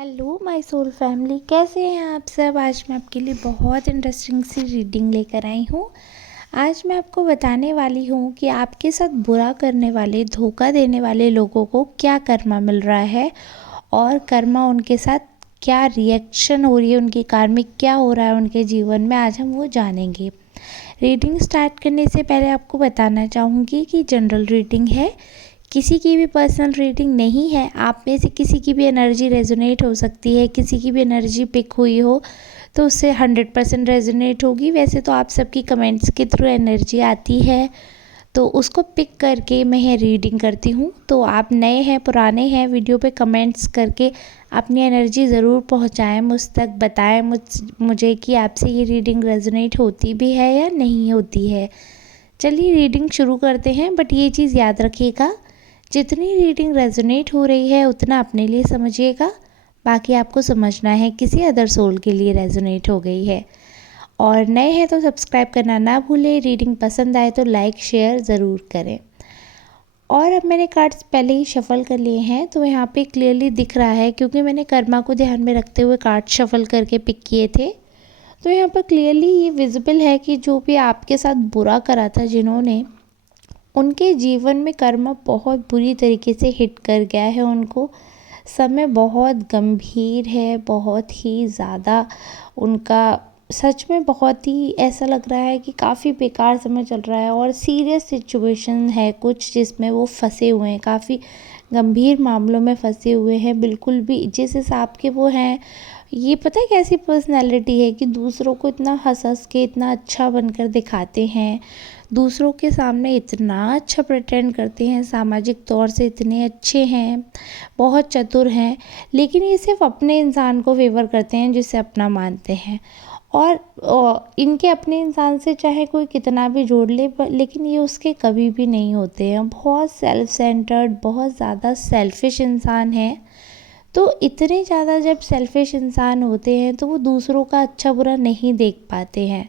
Hello my soul family, कैसे हैं आप सब। आज मैं आपके लिए बहुत इंटरेस्टिंग सी रीडिंग लेकर आई हूँ। आज मैं आपको बताने वाली हूँ कि आपके साथ बुरा करने वाले, धोखा देने वाले लोगों को क्या कर्मा मिल रहा है और कर्मा उनके साथ क्या रिएक्शन हो रही है, उनकी कार्मिक क्या हो रहा है उनके जीवन में। आज हम वो जानेंगे। रीडिंग स्टार्ट करने से पहले आपको बताना चाहूँगी कि जनरल रीडिंग है, किसी की भी पर्सनल रीडिंग नहीं है। आप में से किसी की भी एनर्जी रेजोनेट हो सकती है, किसी की भी एनर्जी पिक हुई हो तो उससे 100% रेजोनेट होगी। वैसे तो आप सबकी कमेंट्स के थ्रू एनर्जी आती है, तो उसको पिक करके मैं ये रीडिंग करती हूँ। तो आप नए हैं, पुराने हैं, वीडियो पे कमेंट्स करके अपनी एनर्जी ज़रूर पहुँचाएँ मुझ तक, बताएं मुझे कि आपसे ये रीडिंग रेजोनेट होती भी है या नहीं होती है। चलिए रीडिंग शुरू करते हैं। बट ये चीज़ याद रखिएगा, जितनी रीडिंग रेजोनेट हो रही है उतना अपने लिए समझिएगा, बाकी आपको समझना है किसी अदर सोल के लिए रेजोनेट हो गई है। और नए हैं तो सब्सक्राइब करना ना भूलें। रीडिंग पसंद आए तो लाइक शेयर ज़रूर करें। और अब मैंने कार्ड्स पहले ही शफ़ल कर लिए हैं, तो यहाँ पे क्लियरली दिख रहा है, क्योंकि मैंने कर्मा को ध्यान में रखते हुए कार्ड शफ़ल करके पिक किए थे। तो यहाँ पर क्लियरली ये विजिबल है कि जो भी आपके साथ बुरा करा था जिन्होंने, उनके जीवन में कर्म बहुत बुरी तरीके से हिट कर गया है। उनको समय बहुत गंभीर है, बहुत ही ज़्यादा उनका सच में बहुत ही ऐसा लग रहा है कि काफ़ी बेकार समय चल रहा है और सीरियस सिचुएशन है कुछ जिसमें वो फंसे हुए हैं, काफ़ी गंभीर मामलों में फंसे हुए हैं। बिल्कुल भी जिस हिसाब के वो हैं, ये पता है कैसी पर्सनैलिटी है कि दूसरों को इतना हंस हंस के इतना अच्छा बनकर दिखाते हैं, दूसरों के सामने इतना अच्छा प्रिटेंड करते हैं, सामाजिक तौर से इतने अच्छे हैं, बहुत चतुर हैं, लेकिन ये सिर्फ अपने इंसान को फेवर करते हैं जिसे अपना मानते हैं। और इनके अपने इंसान से चाहे कोई कितना भी जोड़ ले, लेकिन ये उसके कभी भी नहीं होते हैं। बहुत सेल्फ सेंटर्ड, बहुत ज़्यादा सेल्फिश इंसान है। तो इतने ज़्यादा जब सेल्फिश इंसान होते हैं तो वो दूसरों का अच्छा बुरा नहीं देख पाते हैं,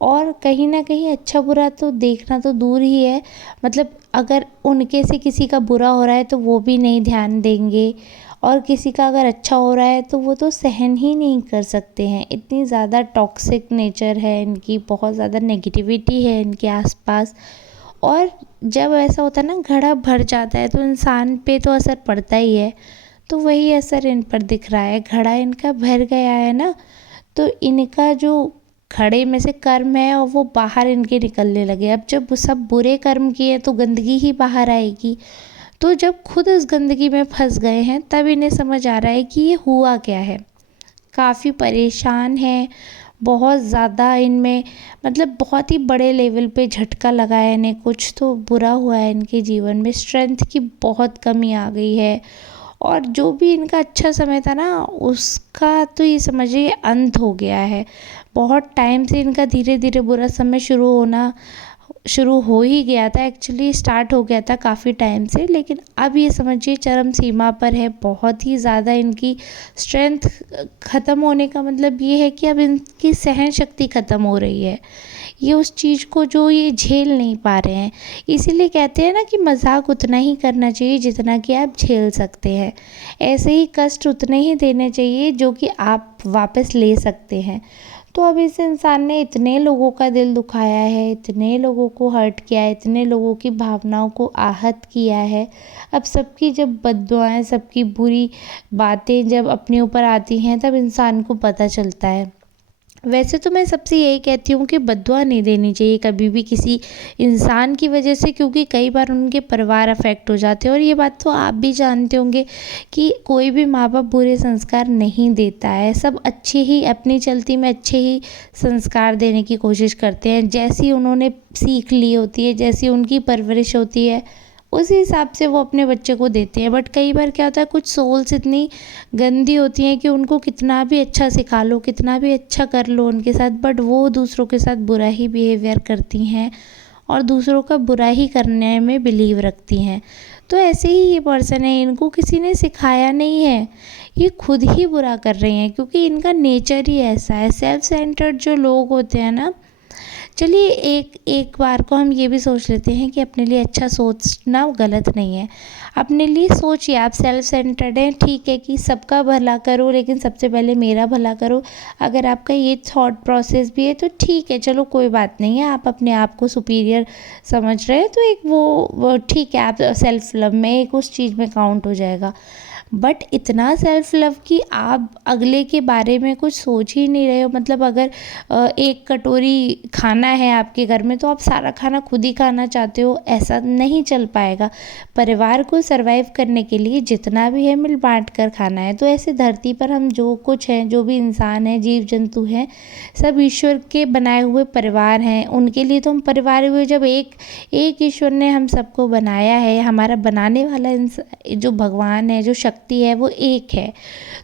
और कहीं ना कहीं अच्छा बुरा तो देखना तो दूर ही है, मतलब अगर उनके से किसी का बुरा हो रहा है तो वो भी नहीं ध्यान देंगे, और किसी का अगर अच्छा हो रहा है तो वो तो सहन ही नहीं कर सकते हैं। इतनी ज़्यादा टॉक्सिक नेचर है इनकी, बहुत ज़्यादा नेगेटिविटी है इनके आसपास। और जब ऐसा होता है ना, घड़ा भर जाता है तो इंसान पे तो असर पड़ता ही है, तो वही असर इन पर दिख रहा है। घड़ा इनका भर गया है ना, तो इनका जो घड़े में से कर्म है और वो बाहर इनके निकलने लगे। अब जब सब बुरे कर्म किए तो गंदगी ही बाहर आएगी। तो जब खुद इस गंदगी में फंस गए हैं तब इन्हें समझ आ रहा है कि ये हुआ क्या है। काफ़ी परेशान हैं, बहुत ज़्यादा इनमें, मतलब बहुत ही बड़े लेवल पे झटका लगा है इन्हें, कुछ तो बुरा हुआ है इनके जीवन में, स्ट्रेंथ की बहुत कमी आ गई है। और जो भी इनका अच्छा समय था ना, उसका तो ये समझिए अंत हो गया है। बहुत टाइम से इनका धीरे धीरे बुरा समय शुरू हो ही गया था, एक्चुअली स्टार्ट हो गया था काफ़ी टाइम से, लेकिन अब ये समझिए चरम सीमा पर है। बहुत ही ज़्यादा इनकी स्ट्रेंथ ख़त्म होने का मतलब ये है कि अब इनकी सहन शक्ति ख़त्म हो रही है, ये उस चीज़ को जो ये झेल नहीं पा रहे हैं। इसीलिए कहते हैं ना कि मजाक उतना ही करना चाहिए जितना कि आप झेल सकते हैं, ऐसे ही कष्ट उतने ही देने चाहिए जो कि आप वापस ले सकते हैं। तो अब इस इंसान ने इतने लोगों का दिल दुखाया है, इतने लोगों को हर्ट किया है, इतने लोगों की भावनाओं को आहत किया है। अब सबकी जब बद्दुआएं, सबकी बुरी बातें जब अपने ऊपर आती हैं तब इंसान को पता चलता है। वैसे तो मैं सबसे यही कहती हूँ कि बद्दुआ नहीं देनी चाहिए कभी भी किसी इंसान की वजह से, क्योंकि कई बार उनके परिवार अफेक्ट हो जाते हैं। और ये बात तो आप भी जानते होंगे कि कोई भी माँ बाप बुरे संस्कार नहीं देता है, सब अच्छे ही अपनी चलती में अच्छे ही संस्कार देने की कोशिश करते हैं। जैसी उन्होंने सीख ली होती है, जैसी उनकी परवरिश होती है, उसी हिसाब से वो अपने बच्चे को देते हैं। बट कई बार क्या होता है, कुछ सोल्स इतनी गंदी होती हैं कि उनको कितना भी अच्छा सिखा लो, कितना भी अच्छा कर लो उनके साथ, बट वो दूसरों के साथ बुरा ही बिहेवियर करती हैं और दूसरों का बुरा ही करने में बिलीव रखती हैं। तो ऐसे ही ये पर्सन है, इनको किसी ने सिखाया नहीं है, ये खुद ही बुरा कर रहे हैं, क्योंकि इनका नेचर ही ऐसा है। सेल्फ सेंटर्ड जो लोग होते हैं ना, चलिए एक एक बार को हम ये भी सोच लेते हैं कि अपने लिए अच्छा सोचना गलत नहीं है। अपने लिए सोचिए, आप सेल्फ सेंटर्ड हैं, ठीक है कि सबका भला करो लेकिन सबसे पहले मेरा भला करो। अगर आपका ये थॉट प्रोसेस भी है तो ठीक है, चलो कोई बात नहीं है, आप अपने आप को सुपीरियर समझ रहे हैं तो एक वो ठीक है, आप सेल्फ लव में एक उस चीज़ में काउंट हो जाएगा। बट इतना सेल्फ लव कि आप अगले के बारे में कुछ सोच ही नहीं रहे हो। मतलब अगर एक कटोरी खाना है आपके घर में तो आप सारा खाना खुद ही खाना चाहते हो, ऐसा नहीं चल पाएगा। परिवार को सरवाइव करने के लिए जितना भी है मिल बांट कर खाना है। तो ऐसे धरती पर हम जो कुछ हैं, जो भी इंसान हैं, जीव जंतु हैं, सब ईश्वर के बनाए हुए परिवार हैं। उनके लिए तो हम परिवार हुए। जब एक एक ईश्वर ने हम सबको बनाया है, हमारा बनाने वाला जो भगवान है, जो शक्ति है, वो एक है।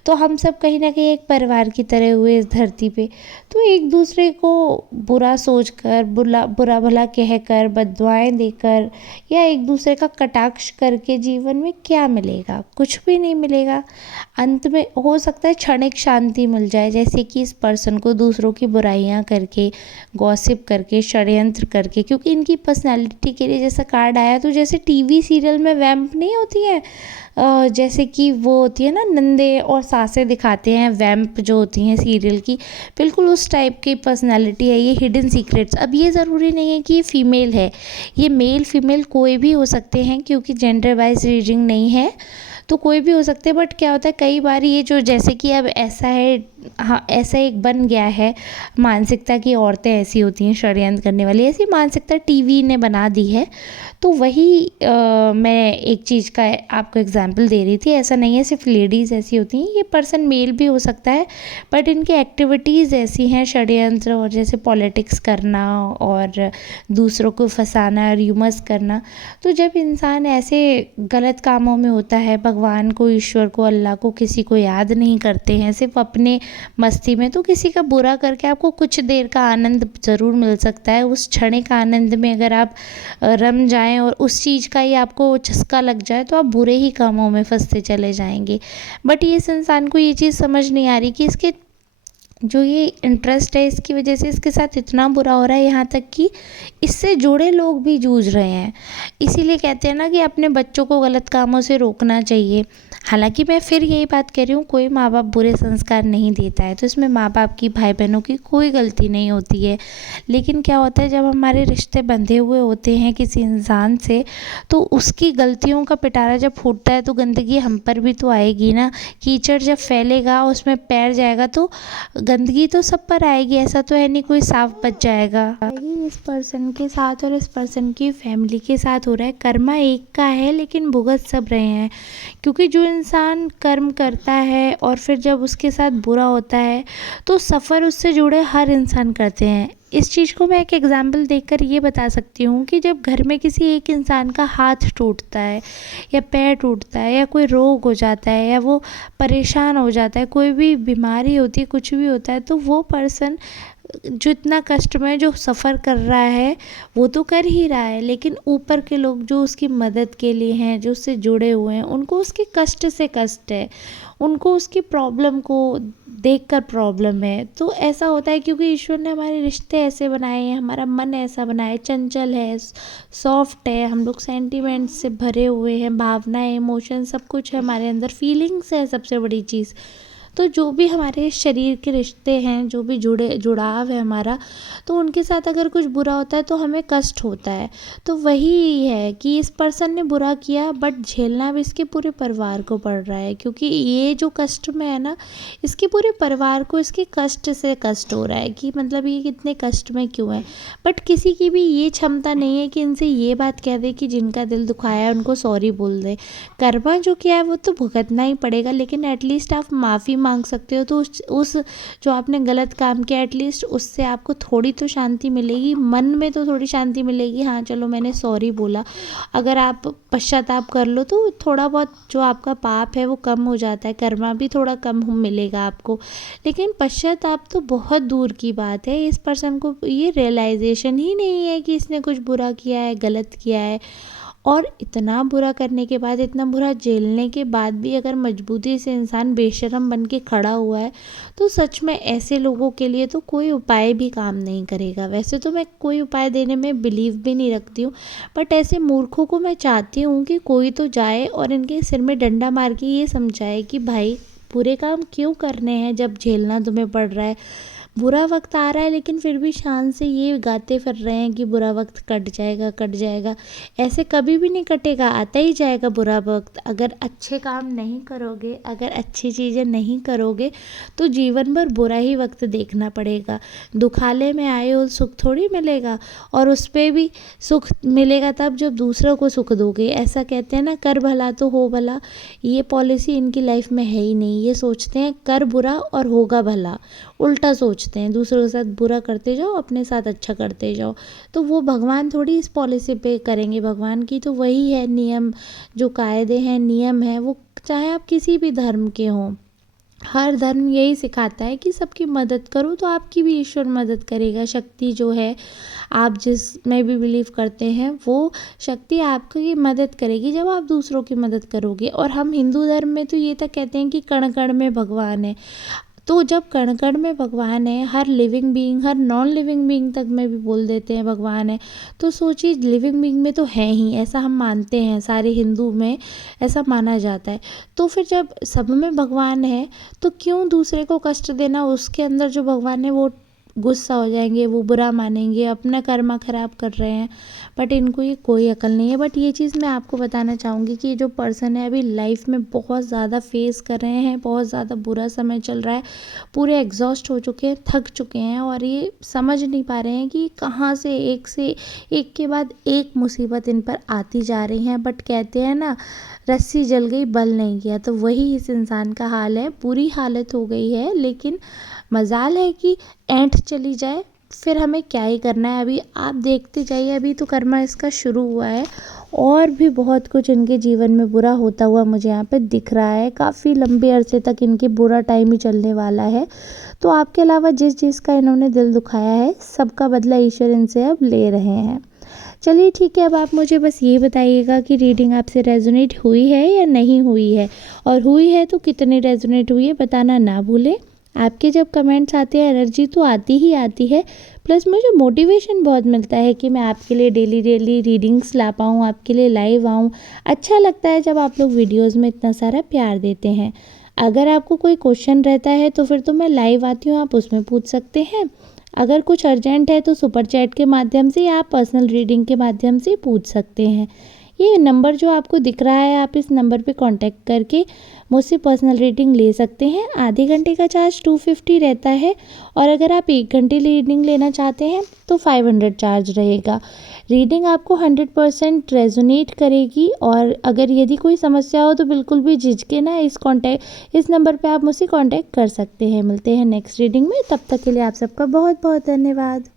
तो हम सब कहीं ना कहीं एक परिवार की तरह हुए इस धरती पे। तो एक दूसरे को बुरा सोचकर, बुरा भला कहकर, बददुआएं देकर या एक दूसरे का कटाक्ष करके जीवन में क्या मिलेगा? कुछ भी नहीं मिलेगा। अंत में हो सकता है क्षणिक शांति मिल जाए, जैसे कि इस पर्सन को दूसरों की बुराइयां करके, गॉसिप करके, षड्यंत्र करके, क्योंकि इनकी पर्सनैलिटी के लिए जैसा कार्ड आया, तो जैसे टीवी सीरियल में वैम्प नहीं होती है, जैसे कि वो होती है ना, नंदे और सासे दिखाते हैं वैम्प जो होती हैं सीरियल की, बिल्कुल उस टाइप की पर्सनैलिटी है ये हिडन सीक्रेट्स। अब ये ज़रूरी नहीं है कि ये फीमेल है, ये मेल फीमेल कोई भी हो सकते हैं, क्योंकि जेंडर वाइज रीडिंग नहीं है तो कोई भी हो सकते हैं। बट क्या होता है कई बार ये जो, जैसे कि अब ऐसा है, हाँ ऐसा एक बन गया है मानसिकता की, औरतें ऐसी होती हैं षड्यंत्र करने वाली, ऐसी मानसिकता टीवी ने बना दी है। तो वही मैं एक चीज़ का आपको एग्जांपल दे रही थी। ऐसा नहीं है सिर्फ लेडीज़ ऐसी होती हैं, ये पर्सन मेल भी हो सकता है, बट इनकी एक्टिविटीज़ ऐसी हैं, षड्यंत्र और जैसे पॉलिटिक्स करना और दूसरों को फंसाना, र्यूमर्स करना। तो जब इंसान ऐसे गलत कामों में होता है, भगवान को, ईश्वर को, अल्लाह को, किसी को याद नहीं करते हैं, सिर्फ अपने मस्ती में, तो किसी का बुरा करके आपको कुछ देर का आनंद ज़रूर मिल सकता है। उस क्षणिक आनंद में अगर आप रम जाएं और उस चीज़ का ही आपको चस्का लग जाए तो आप बुरे ही कामों में फंसते चले जाएंगे। बट ये इस इंसान को ये चीज़ समझ नहीं आ रही कि इसके जो ये इंटरेस्ट है, इसकी वजह से इसके साथ इतना बुरा हो रहा है, यहाँ तक कि इससे जुड़े लोग भी जूझ रहे हैं। इसीलिए कहते हैं ना कि अपने बच्चों को गलत कामों से रोकना चाहिए। हालांकि मैं फिर यही बात कह रही हूँ, कोई माँ बाप बुरे संस्कार नहीं देता है, तो इसमें माँ बाप की, भाई बहनों की कोई गलती नहीं होती है। लेकिन क्या होता है जब हमारे रिश्ते बंधे हुए होते हैं किसी इंसान से, तो उसकी गलतियों का पिटारा जब फूटता है तो गंदगी हम पर भी तो आएगी ना। कीचड़ जब फैलेगा, उसमें पैर जाएगा तो गंदगी तो सब पर आएगी। ऐसा तो है नहीं कोई साफ बच जाएगा। इस पर्सन के साथ और इस पर्सन की फैमिली के साथ हो रहा है, कर्मा एक का है लेकिन भुगत सब रहे हैं। क्योंकि जो इंसान कर्म करता है और फिर जब उसके साथ बुरा होता है तो सफ़र उससे जुड़े हर इंसान करते हैं। इस चीज़ को मैं एक एग्जाम्पल देकर ये बता सकती हूँ कि जब घर में किसी एक इंसान का हाथ टूटता है या पैर टूटता है या कोई रोग हो जाता है या वो परेशान हो जाता है, कोई भी बीमारी होती है, कुछ भी होता है, तो वो पर्सन जो इतना कष्ट में जो सफ़र कर रहा है वो तो कर ही रहा है, लेकिन ऊपर के लोग जो उसकी मदद के लिए हैं, जो उससे जुड़े हुए हैं, उनको उसके कष्ट से कष्ट है, उनको उसकी प्रॉब्लम को देखकर प्रॉब्लम है। तो ऐसा होता है क्योंकि ईश्वर ने हमारे रिश्ते ऐसे बनाए हैं, हमारा मन ऐसा बनाया है, चंचल है, सॉफ्ट है, हम लोग सेंटिमेंट से भरे हुए हैं, भावनाएं, इमोशन, सब कुछ है हमारे अंदर, फीलिंग्स है सबसे बड़ी चीज़। तो जो भी हमारे शरीर के रिश्ते हैं, जो भी जुड़ाव है हमारा, तो उनके साथ अगर कुछ बुरा होता है तो हमें कष्ट होता है। तो वही है कि इस पर्सन ने बुरा किया बट झेलना भी इसके पूरे परिवार को पड़ रहा है, क्योंकि ये जो कष्ट में है ना, इसके पूरे परिवार को इसके कष्ट से कष्ट हो रहा है कि मतलब ये कितने कष्ट में क्यों है। बट किसी की भी ये क्षमता नहीं है कि इनसे ये बात कह दे कि जिनका दिल दुखाया है उनको सॉरी बोल दे। कर्मा जो किया है वो तो भुगतना ही पड़ेगा, लेकिन एटलीस्ट आप माफ़ी मांग सकते हो। तो उस जो आपने गलत काम किया, एटलीस्ट उससे आपको थोड़ी तो शांति मिलेगी, मन में तो थोड़ी शांति मिलेगी। हाँ चलो मैंने सॉरी बोला। अगर आप पश्चाताप कर लो तो थोड़ा बहुत जो आपका पाप है वो कम हो जाता है, कर्मा भी थोड़ा कम मिलेगा आपको। लेकिन पश्चाताप तो बहुत दूर की बात है। इस पर्सन को ये रियलाइजेशन ही नहीं है कि इसने कुछ बुरा किया है, गलत किया है, और इतना बुरा करने के बाद, इतना बुरा झेलने के बाद भी अगर मजबूती से इंसान बेशर्म बन के खड़ा हुआ है, तो सच में ऐसे लोगों के लिए तो कोई उपाय भी काम नहीं करेगा। वैसे तो मैं कोई उपाय देने में बिलीव भी नहीं रखती हूँ, बट ऐसे मूर्खों को मैं चाहती हूँ कि कोई तो जाए और इनके सिर में डंडा मार के ये समझाए कि भाई बुरे काम क्यों करने हैं जब झेलना तुम्हें पड़ रहा है। बुरा वक्त आ रहा है लेकिन फिर भी शान से ये गाते फिर रहे हैं कि बुरा वक्त कट जाएगा, कट जाएगा। ऐसे कभी भी नहीं कटेगा, आता ही जाएगा बुरा वक्त। अगर अच्छे काम नहीं करोगे, अगर अच्छी चीज़ें नहीं करोगे, तो जीवन भर बुरा ही वक्त देखना पड़ेगा। दुखाले में आए हो सुख थोड़ी मिलेगा, और उस पर भी सुख मिलेगा तब जब दूसरों को सुख दोगे। ऐसा कहते हैं ना, कर भला तो हो भला। ये पॉलिसी इनकी लाइफ में है ही नहीं। ये सोचते हैं कर बुरा और होगा भला, उल्टा सोचते हैं। दूसरों के साथ बुरा करते जाओ, अपने साथ अच्छा करते जाओ। तो वो भगवान थोड़ी इस पॉलिसी पे करेंगे। भगवान की तो वही है नियम, जो कायदे हैं, नियम है, वो चाहे आप किसी भी धर्म के हों। हर धर्म यही सिखाता है कि सबकी मदद करो तो आपकी भी ईश्वर मदद करेगा। शक्ति जो है, आप जिस में भी बिलीव करते हैं, वो शक्ति आपकी मदद करेगी जब आप दूसरों की मदद करोगे। और हम हिंदू धर्म में तो ये तक कहते हैं कि कण कण में भगवान है। तो जब कण कण में भगवान है, हर लिविंग बीइंग, हर नॉन लिविंग बीइंग तक में भी बोल देते हैं भगवान है, तो सोचिए लिविंग बीइंग में तो है ही, ऐसा हम मानते हैं। सारे हिंदू में ऐसा माना जाता है। तो फिर जब सब में भगवान है, तो क्यों दूसरे को कष्ट देना। उसके अंदर जो भगवान है वो गुस्सा हो जाएंगे, वो बुरा मानेंगे, अपना कर्मा खराब कर रहे हैं। बट इनको ये कोई अकल नहीं है। बट ये चीज़ मैं आपको बताना चाहूँगी कि जो पर्सन है अभी लाइफ में बहुत ज़्यादा फेस कर रहे हैं, बहुत ज़्यादा बुरा समय चल रहा है, पूरे एग्जॉस्ट हो चुके हैं, थक चुके हैं, और ये समझ नहीं पा रहे हैं कि कहाँ से एक के बाद एक मुसीबत इन पर आती जा रही हैं। बट कहते हैं ना, रस्सी जल गई बल नहीं गया, तो वही इस इंसान का हाल है। बुरी हालत हो गई है, लेकिन मजाल है कि ऐंठ चली जाए, फिर हमें क्या ही करना है। अभी आप देखते जाइए, अभी तो कर्मा इसका शुरू हुआ है, और भी बहुत कुछ इनके जीवन में बुरा होता हुआ मुझे यहाँ पे दिख रहा है। काफ़ी लंबे अरसे तक इनके बुरा टाइम ही चलने वाला है। तो आपके अलावा जिस जिसका इन्होंने दिल दुखाया है, सबका बदला ईश्वर इनसे अब ले रहे हैं। चलिए ठीक है, अब आप मुझे बस ये बताइएगा कि रीडिंग आपसे रेजोनेट हुई है या नहीं हुई है, और हुई है तो कितनी रेजोनेट हुई है बताना ना भूलें। आपके जब कमेंट्स आते हैं, एनर्जी तो आती ही आती है, प्लस मुझे मोटिवेशन बहुत मिलता है कि मैं आपके लिए डेली रीडिंग्स ला पाऊँ, आपके लिए लाइव आऊँ। अच्छा लगता है जब आप लोग वीडियोज़ में इतना सारा प्यार देते हैं। अगर आपको कोई क्वेश्चन रहता है तो फिर तो मैं लाइव आती हूँ, आप उसमें पूछ सकते हैं। अगर कुछ अर्जेंट है तो सुपर चैट के माध्यम से या आप पर्सनल रीडिंग के माध्यम से पूछ सकते हैं। ये नंबर जो आपको दिख रहा है, आप इस नंबर पे कांटेक्ट करके मुझसे पर्सनल रीडिंग ले सकते हैं। आधे घंटे का चार्ज 250 रहता है, और अगर आप 1 घंटे रीडिंग लेना चाहते हैं तो 500 चार्ज रहेगा। रीडिंग आपको 100% रेजोनेट करेगी, और अगर यदि कोई समस्या हो तो बिल्कुल भी झिझके ना, इस नंबर पे आप मुझसे कांटेक्ट कर सकते हैं। मिलते हैं नेक्स्ट रीडिंग में, तब तक के लिए आप सबका बहुत बहुत धन्यवाद।